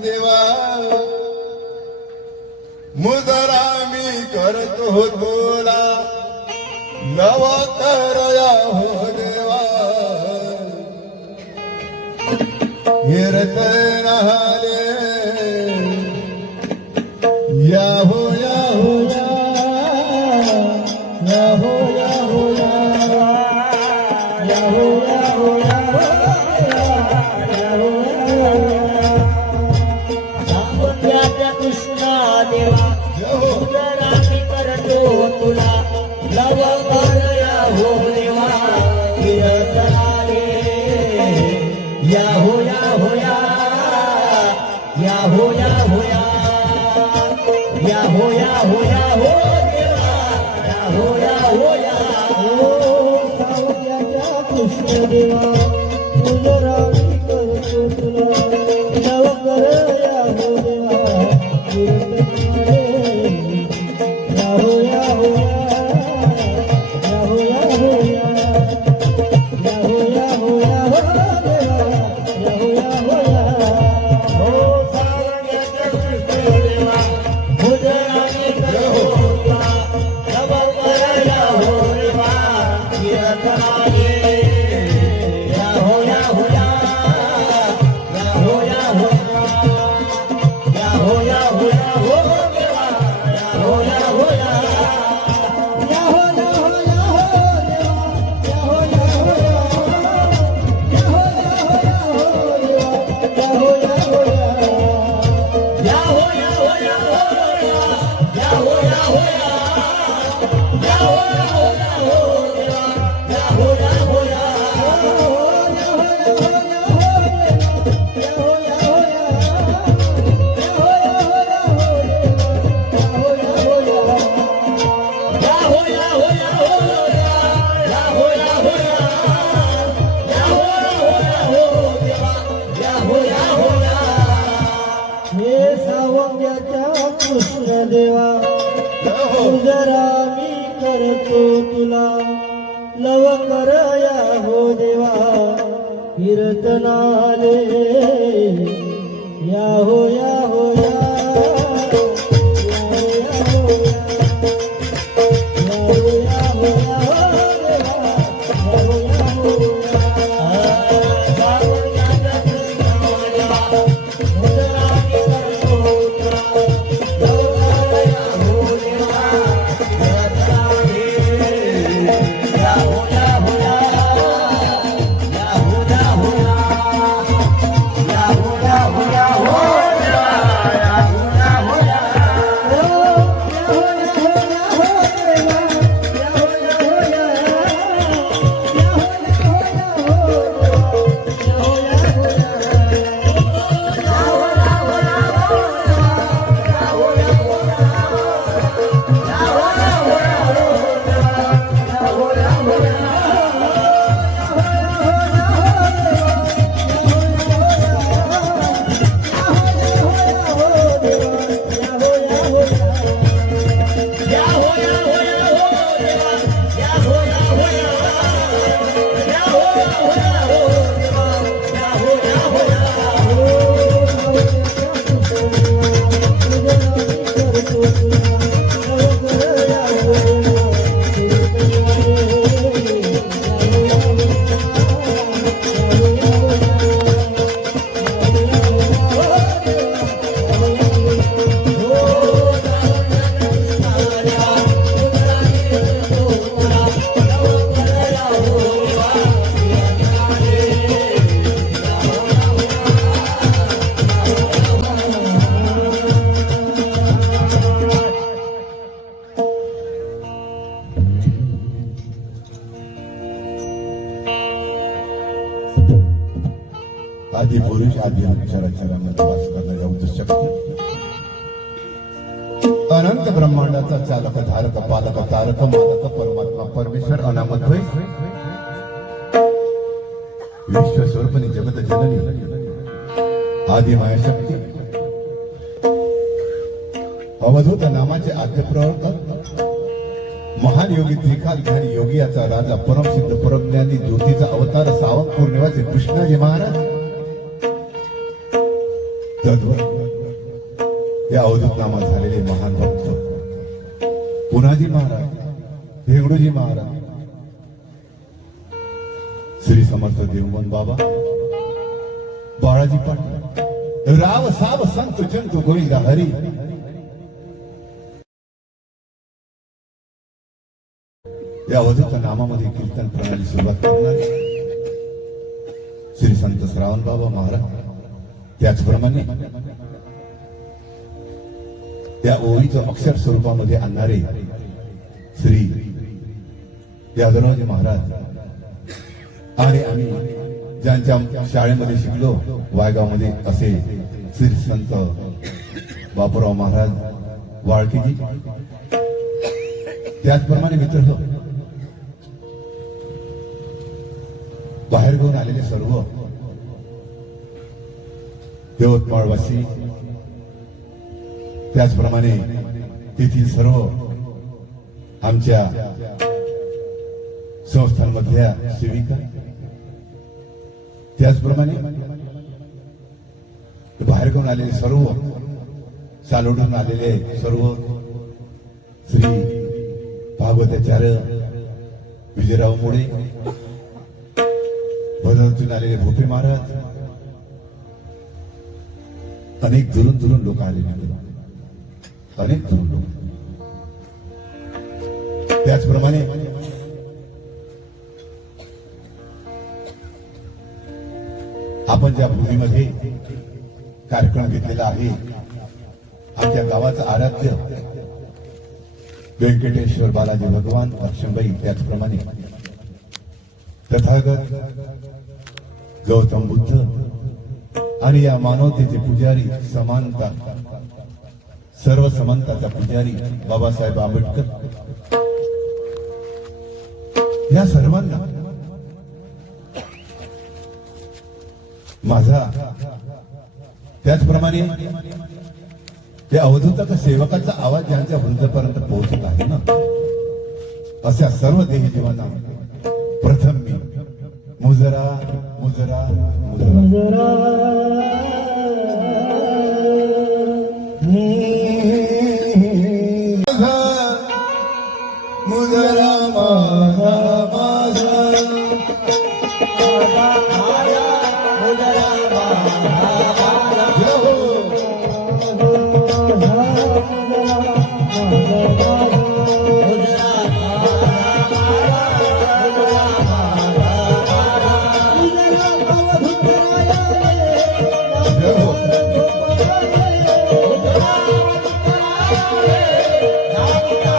देवा मुजरा मी करतो तुला नव करया हो देवा कीर्तनाले या हो या हो या हो या हो या हो या हो कृष्णा देवा उदराची करतो तुला लव करया हो देवा कीर्तनाले या हो या हो या या हो या हो या या हो या हो या हो देवा या हो या हो या हो सावत्याच्या कृष्ण देवा उदराची करतो तुला लव करया हो देवा कृष्ण देवा उजरा मी करतो तुला लव करया हो देवा कीर्तनाले या हो या हो या आदि पुरुष आदि चराचरामध्ये वास करणाऱ्या उद्शक्ती अनंत ब्रह्मांडाचा चालक धारक पालक तारक मालक परमात्मा परमेश्वर अनामद्वय विश्व स्वरूपनी जगत जननी आदि माया शक्ती अवधूत नामाचे आद्य प्रवर्तक महान योगी त्रिकालधारी योगियाचा राजा परमसिद्ध परमज्ञानी ज्योतीचा अवतार सावंतपूर निवासी कृष्णाजी महाराज तद्वत या अवधूतनामा झालेले महान भक्त पुनाजी महाराज, भेगडूजी महाराज, श्री समर्थ देवमन बाबा, बाळाजी पाटील, राव साब संत जंतू गोविंदा हरी, या अवधूत नामामध्ये कीर्तन प्रणाली सुरुवात करणारे श्री संत श्रावण बाबा महाराज, त्याचप्रमाणे त्या ओळीचं अक्षर स्वरूपामध्ये आणणारे श्री यादवरावजी महाराज, आणि आम्ही ज्यांच्या शाळेमध्ये शिकलो वायगावमध्ये असे श्री संत बापूराव महाराज वाळकीजी, त्याचप्रमाणे मित्र हो, बाहेर घेऊन आलेले सर्व यवतमाळवासी, त्याचप्रमाणे तेथील सर्व आमच्या संस्थांमधल्या सेविका, त्याचप्रमाणे बाहेर घेऊन आलेले सर्व, चालोडून आलेले सर्व श्री भागवताचार्य विजयराव मोडे, भद्रावतीतून आलेले भोपे महाराज, अनेक दुरून दुरून लोक आलेले, अनेक दुरून लोक. त्याचप्रमाणे आपण ज्या भूमीमध्ये कार्यक्रम घेतलेला आहे, आमच्या गावाचं आराध्य व्यंकटेश्वर बालाजी भगवान लक्ष्मीबाई, त्याचप्रमाणे तथागत गौतम बुद्ध आणि या मानवतेचे पुजारी, समानता सर्व समंताचा पुजारी बाबासाहेब आंबेडकर, या सर्वांना माझा, त्याचप्रमाणे या अवधूत सेवकाचा आवाज ज्यांच्या हृदयापर्यंत पोहोचत आहे ना, अशा सर्व देही जीवांना प्रथम मी मुजरा मुजरा मुजरा मुजरा माझा माझा Thank you.